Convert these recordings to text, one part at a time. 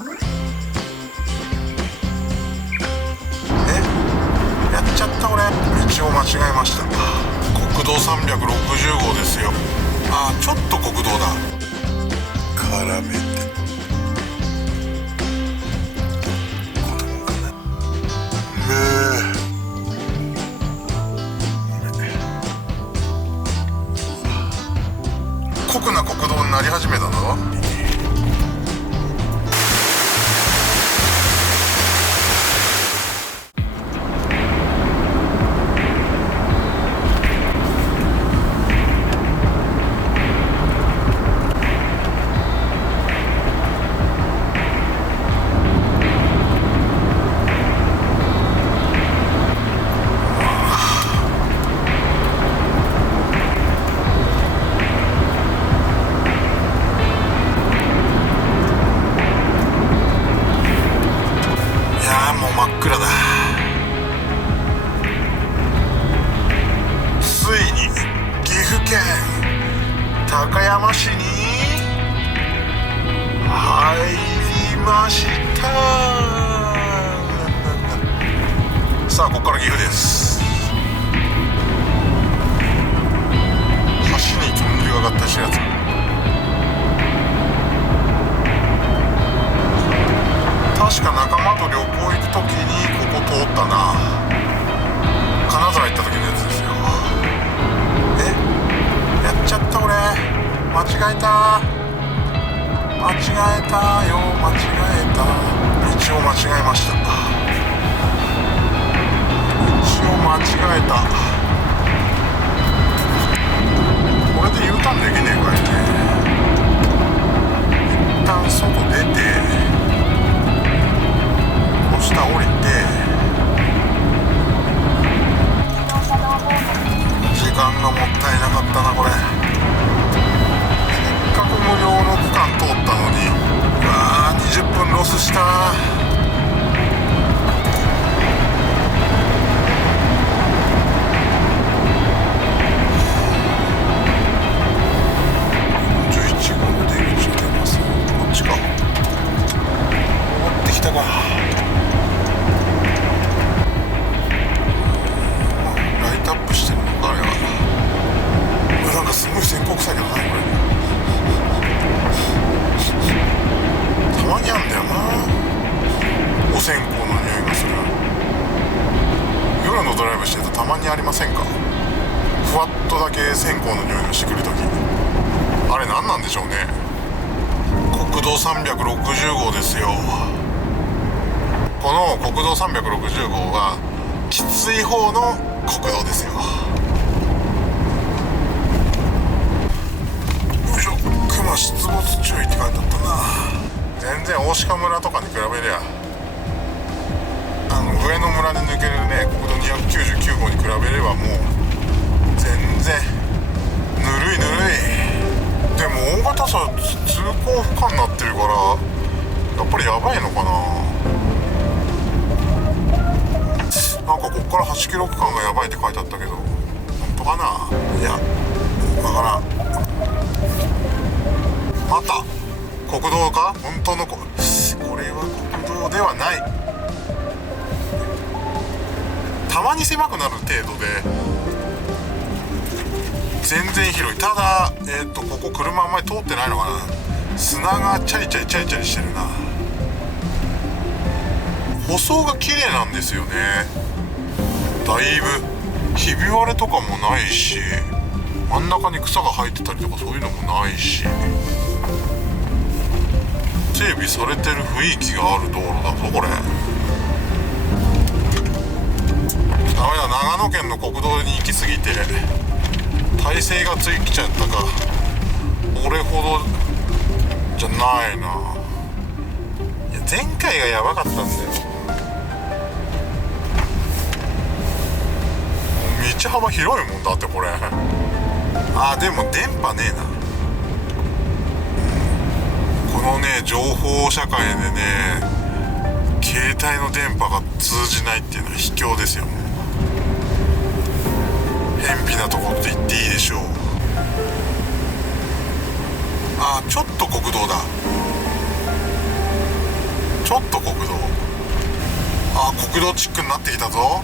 やっちゃった俺。道を間違えました。国道360号ですよ。ちょっと国道だ。絡めてこんなもんかな。酷な国道になり始めたぞ。真っ暗だ。ついに岐阜県高山市に入りました。さあここから岐阜です。橋に煙が上がったしやつ。確か仲間と旅行行く時にここ通ったな。金沢行った時のやつですよ。やっちゃった俺。間違えたよ。間違えた。道を間違えました。道を間違えた。これで U ターンできねえかいね。一旦外出て下降りて、時間がもったいなかったなこれ。せっかく無料の区間通ったのに20分ロスした。11号の出口出ます。こっちか。戻ってきたか。アップしてるのかあれは。なんかすごい宣告作業だなこれ。たまにあんだよな、お線香の匂いがする。夜のドライブしてるとたまにありませんか。ふわっとだけ線香の匂いがしてくるとき。あれ何なんでしょうね。国道360号ですよ。この国道360号はきつい方の国道ですよ。よいしょ。熊出没注意って書いてあったな。全然大鹿村とかに比べりゃ上野村に抜けるね国道299号に比べればもう全然ぬるい。でも大型車通行不可になってるからやっぱりやばいのかな。なんかこっから8キロ区間がやばいって書いてあったけど本当かな。いやわからん。また国道か。本当のこれは国道ではない。たまに狭くなる程度で全然広い。ただここ車あんまり通ってないのかな。砂がチャリチャリしてるな。舗装が綺麗なんですよね。だいぶひび割れとかもないし真ん中に草が生えてたりとかそういうのもないし整備されてる雰囲気がある道路だぞこれ。ダメだ、長野県の国道に行き過ぎて耐性がついきちゃったか。俺ほどじゃないな。いや前回がやばかったんだよ。道幅広いもんだってこれ。でも電波ねえな。このね情報社会でね携帯の電波が通じないっていうのは卑怯ですよ。偏僻なところって言っていいでしょう。ちょっと国道だ。っと国道、あ、国道チックになってきたぞ。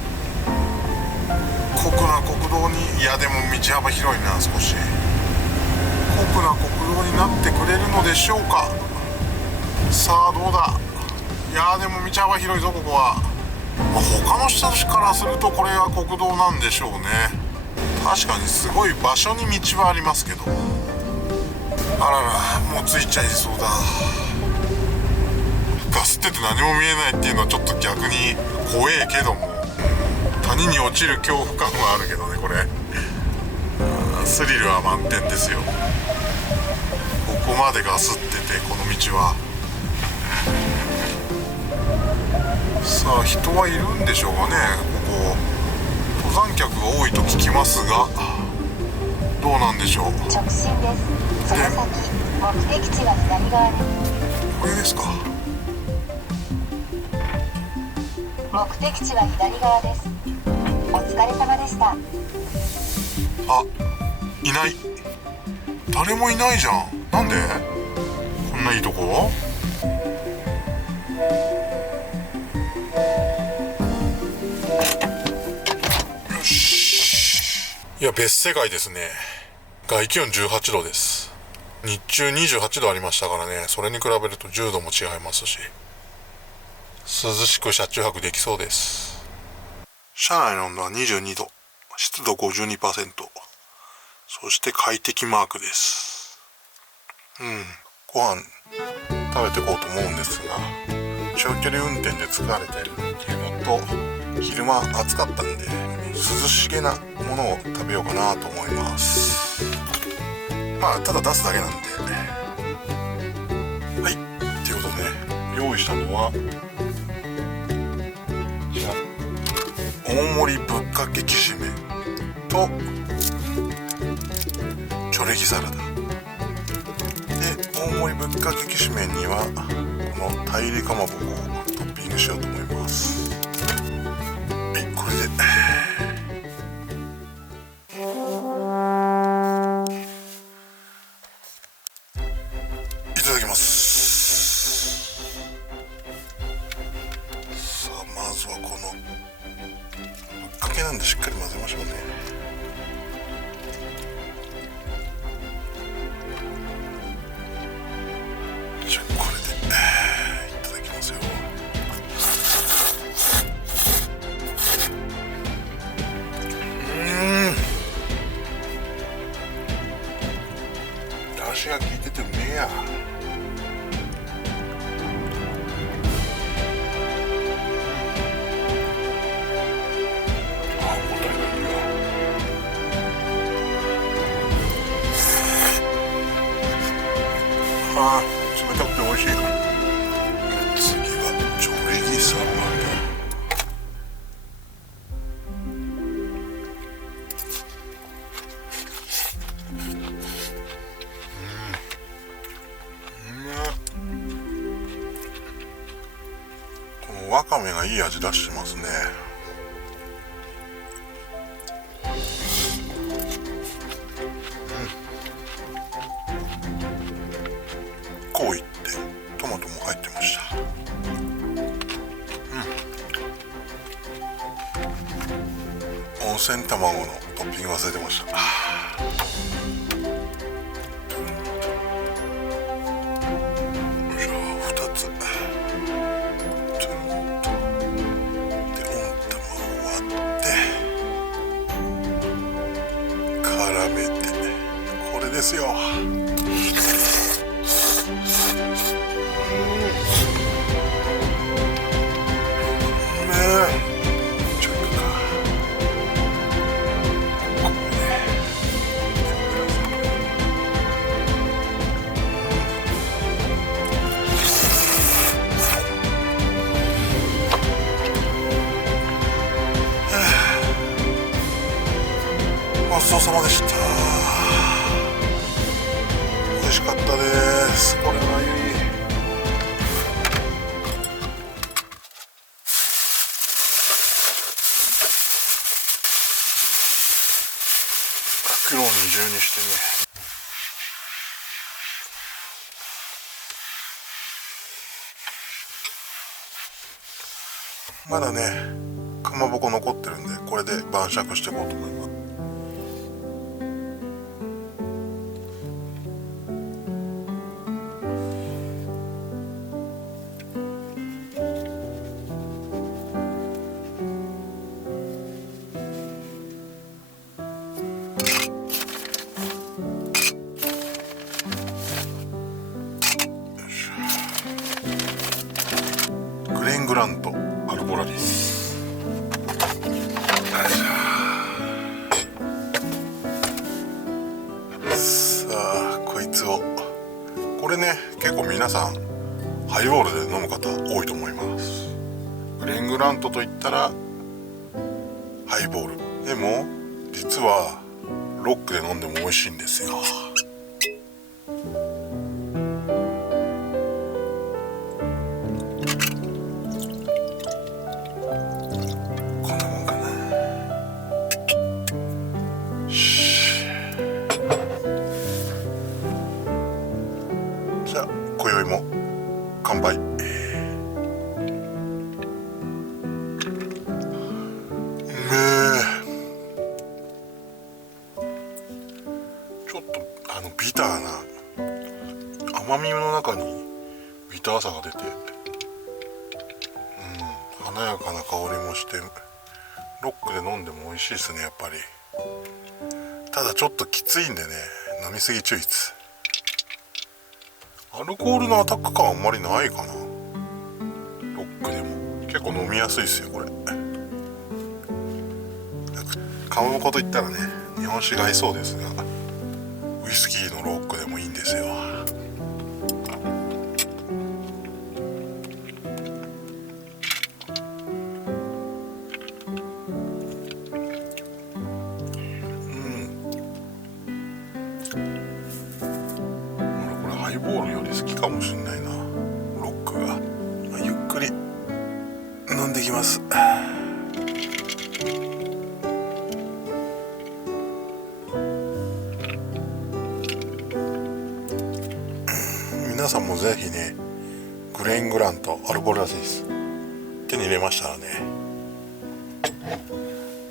酷な国道に、いやでも道幅広いな。少し酷な国道になってくれるのでしょうか。さあどうだ。いやでも道幅広いぞここは。まあ、他の人からするとこれは国道なんでしょうね。確かにすごい場所に道はありますけど、あらら、もう着いちゃいそうだ。ガスってて何も見えないっていうのはちょっと逆に怖えけども、谷に落ちる恐怖感はあるけどねこれ。スリルは満点ですよ。ここまでガスっててこの道は。さあ人はいるんでしょうかね。ここ登山客が多いと聞きますが、どうなんでしょう。直進です。その先目的地は左側です。これですか。目的地は左側です。お疲れ様でした。あ、いない。誰もいないじゃん。なんでこんないいとこ。よし。いや別世界ですね。外気温18度です。日中28度ありましたからね。それに比べると10度も違いますし、涼しく車中泊できそうです。車内の温度は22度、湿度 52%、そして快適マークです。ご飯食べていこうと思うんですが、長距離運転で疲れてるっていうのと、昼間暑かったんで涼しげなものを食べようかなと思います。まあただ出すだけなんで。はい、っていうことでね、用意したのはじゃあ大盛りぶっかけきしめんとチョレギサラダで、大盛りぶっかけきしめんにはこの大陸かまぼこをトッピングしようと思います。はい、これでいただきます。さあまずはこのぶっかけなんでしっかり混ぜましょうね。じゃあこれでいただきますよ。出汁が効いててうめえや。あー、冷たくて美味しい。次はチョレギサラダ。このわかめがいい味出してますね。こういってトマトも入ってました。温泉卵のトッピング忘れてました。よいしょ、2つトゥンとで、温卵を割って絡めて、これですよ。ちょっとかここね。ごちそうさまでした。美味しかったです。これはいい。袋を二重にしてね。まだねかまぼこ残ってるんで、これで晩酌していこうと思います。グレングラントアルボラリス。さあこいつを、これね結構皆さんハイボールで飲む方多いと思います。グレングラントといったらハイボールでも、実はロックで飲んでも美味しいんですよ。こんなもんかな。じゃあ今宵も乾杯。ちょっとビターな甘みの中にビターさが出て、華やかな香りもして、ロックで飲んでも美味しいですねやっぱり。ただちょっときついんでね、飲みすぎ注意です。アルコールのアタック感あんまりないかな。ロックでも結構飲みやすいですよこれ。かまぼこといったらね日本酒が合いそうですが、ウイスキーのロックでもいいんですよ。これハイボールより好きかもしんないな、ロックが。ゆっくり飲んできます。皆さんもぜひね、グレングラントアルボラリス手に入れましたらね、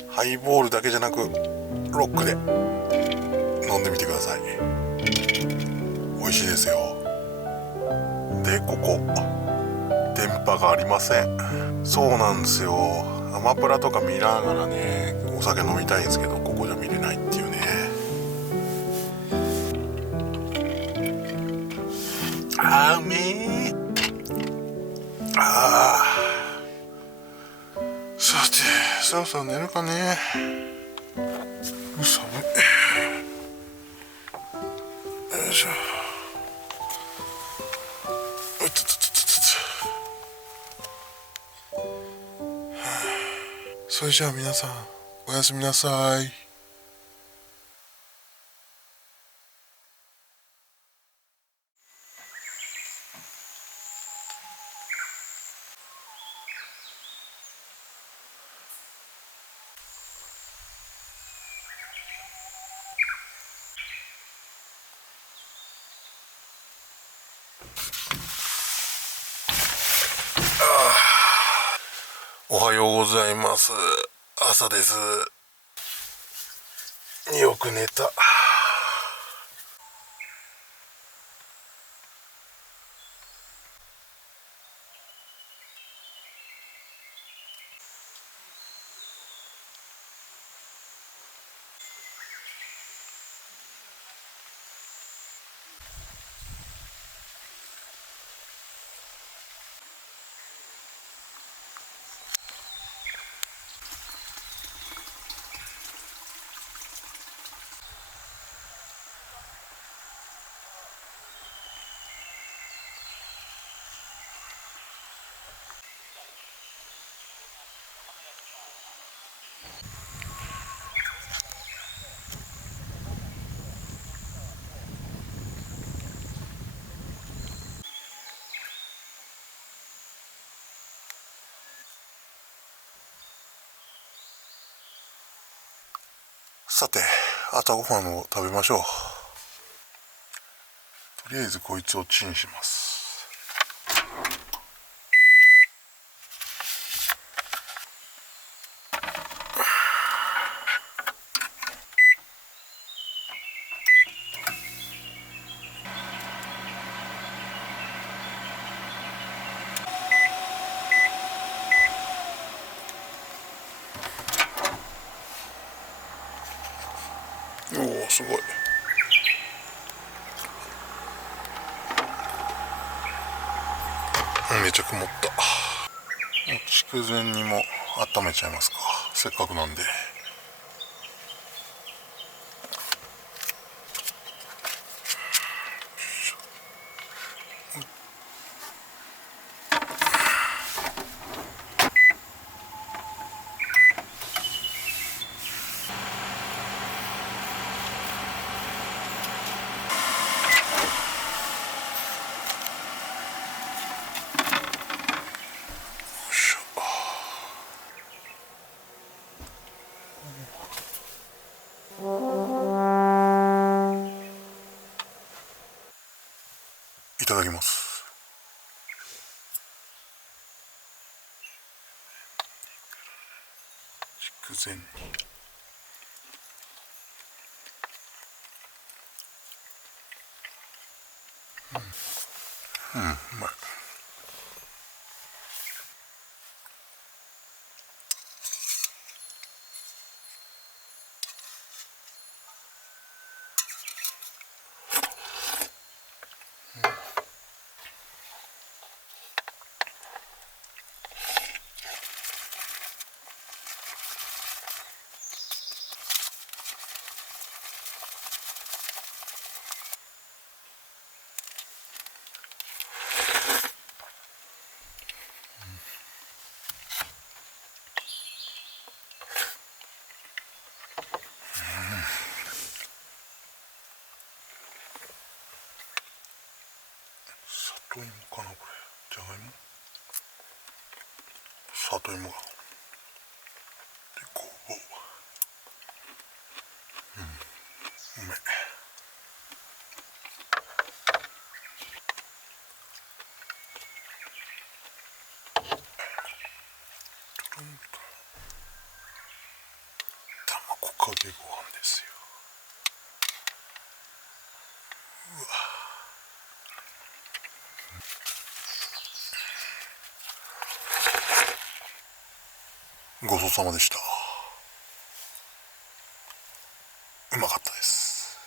ハイボールだけじゃなくロックで飲んでみてください。美味しいですよ。でここ電波がありません。そうなんですよ。アマプラとか見ながらねお酒飲みたいんですけど、ここじゃ見れないっていうね。あーうめえ。さてそろそろ寝るかね。寒い。よいしょ。うつつつつつ。それじゃあ皆さんおやすみなさい。おはようございます。朝です。よく寝た。さて朝ごはんを食べましょう。とりあえずこいつをチンします。すごい。めちゃ曇った。筑前煮も温めちゃいますか、せっかくなんで。いただきます。筑前煮。うまい。里芋かな、これ。じゃがいも。里芋が。で、ごぼう。うめえ。卵かけご飯ですよ。うわ。ごちそうさまでした。うまかったです。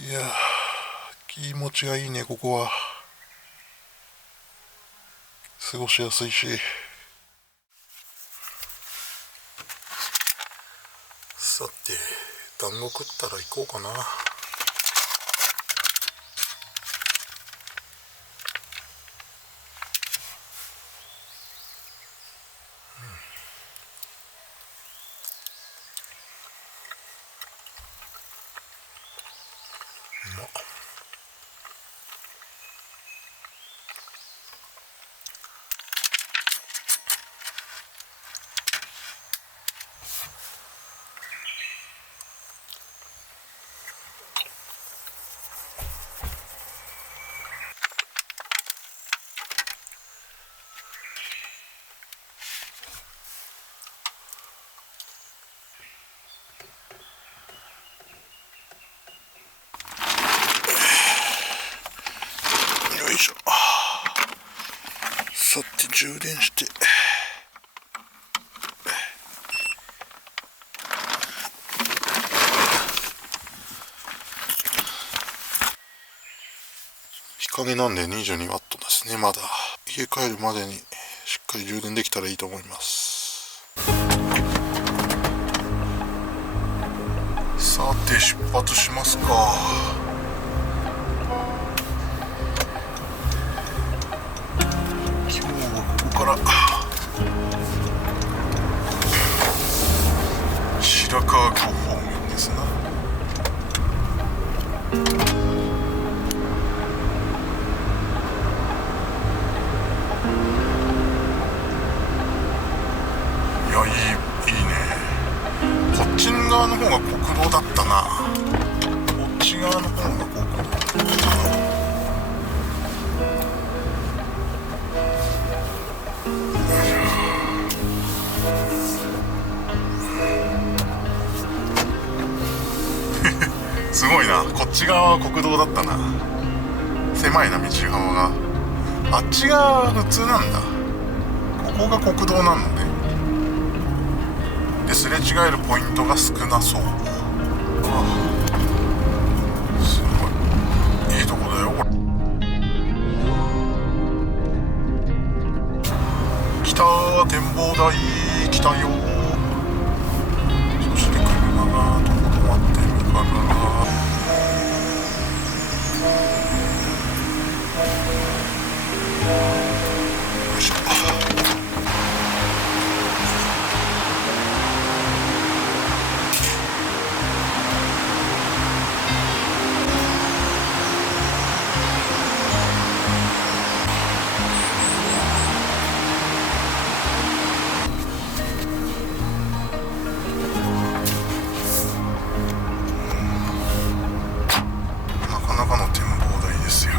いやー、気持ちがいいね、ここは。過ごしやすいし。さて、団子食ったら行こうかな。うまっ。よいしょ。さて、充電して。日陰なんで22ワットですね。まだ家帰るまでにしっかり充電できたらいいと思います。さて、出発しますか。今日はここから白川郷方面ですな。いや、いいね。こっち側の方が国道だったな。こっち側の方が国道だったな。すごいな。こっち側は国道だったな。狭いな、道幅が。あっちが普通なんだ。ここが国道なのね。ですれ違えるポイントが少なそう。すごいいいとこだよこれ。来たー、展望台来たよー。そして車がどこ止まってるかな。よいしょ。なかなかの展望台ですよ。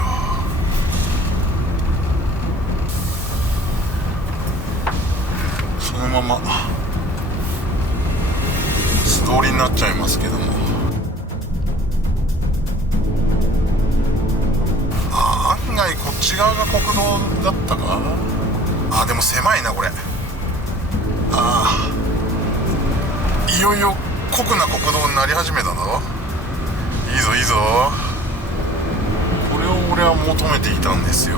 そのまま素通りになっちゃいますけども、案外こっち側が国道だったか。でも狭いなこれ。いよいよ酷な国道になり始めたぞ。いいぞいいぞ。これを俺は求めていたんですよ。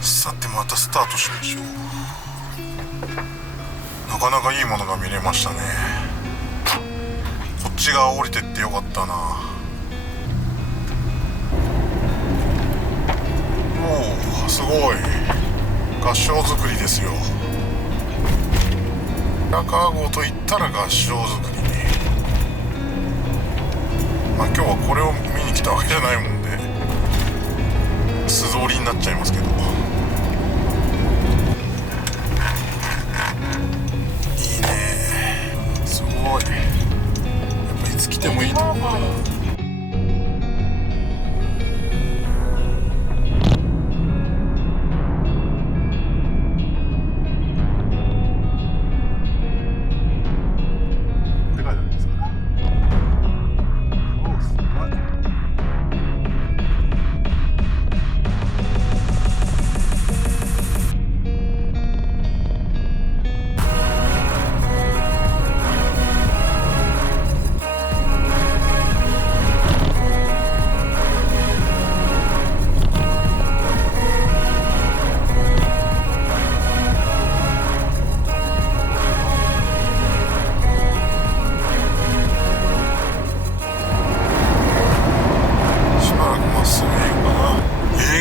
さてまたスタートしましょう。なかなかいいものが見れましたね。こっち側降りてってよかったな。おお、すごい合掌造りですよ。白川郷といったら合掌造りに。今日はこれを見に来たわけじゃないもんで素通りになっちゃいますけど、いいね。すごい。やっぱいつ来てもいいと思うな。って書いてあるんですか。おお、すごい。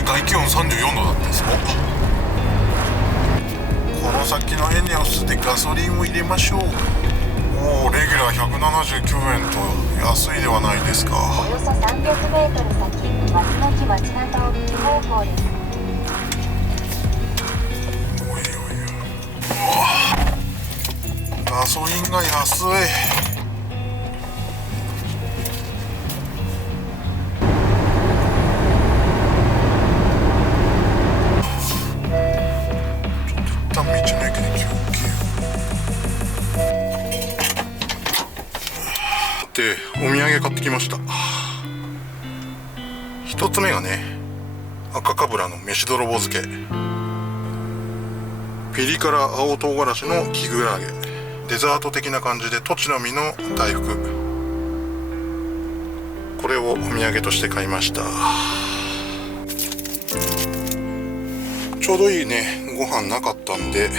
外気温34度だったんですよ。この先のエネオスでガソリンを入れましょう。おお、レギュラー179円と安いではないですか。およそ300メートル先、松の木町中を右方向です。おいおいおい。ガソリンが安い。道の駅で休憩でお土産買ってきました。一つ目がね、赤かぶらの飯泥棒漬け、ピリ辛青唐辛子の木ぐら揚げデザート的な感じでトチの実の大福、これをお土産として買いました。ちょうどいいね、ご飯なかったんで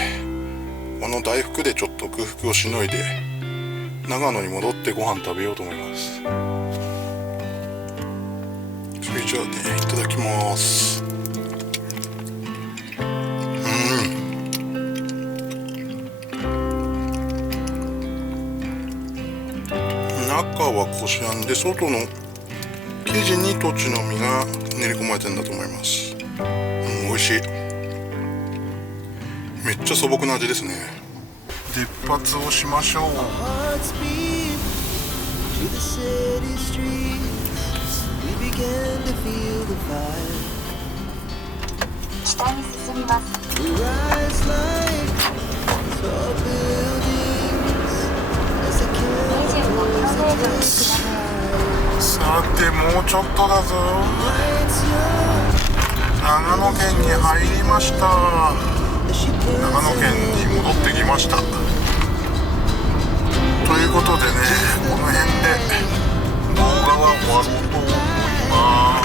この大福でちょっと空腹をしのいで長野に戻ってご飯食べようと思います。それじゃあね、いただきます。中はこしあんで、外の生地にトチの実が練り込まれてんだと思います。美味しい。めっちゃ素朴な味ですね。出発をしましょう。北に進みます。さて、もうちょっとだぞ。長野県に入りました。長野県に戻ってきました。ということでね、この辺で動画は終わろうと思います。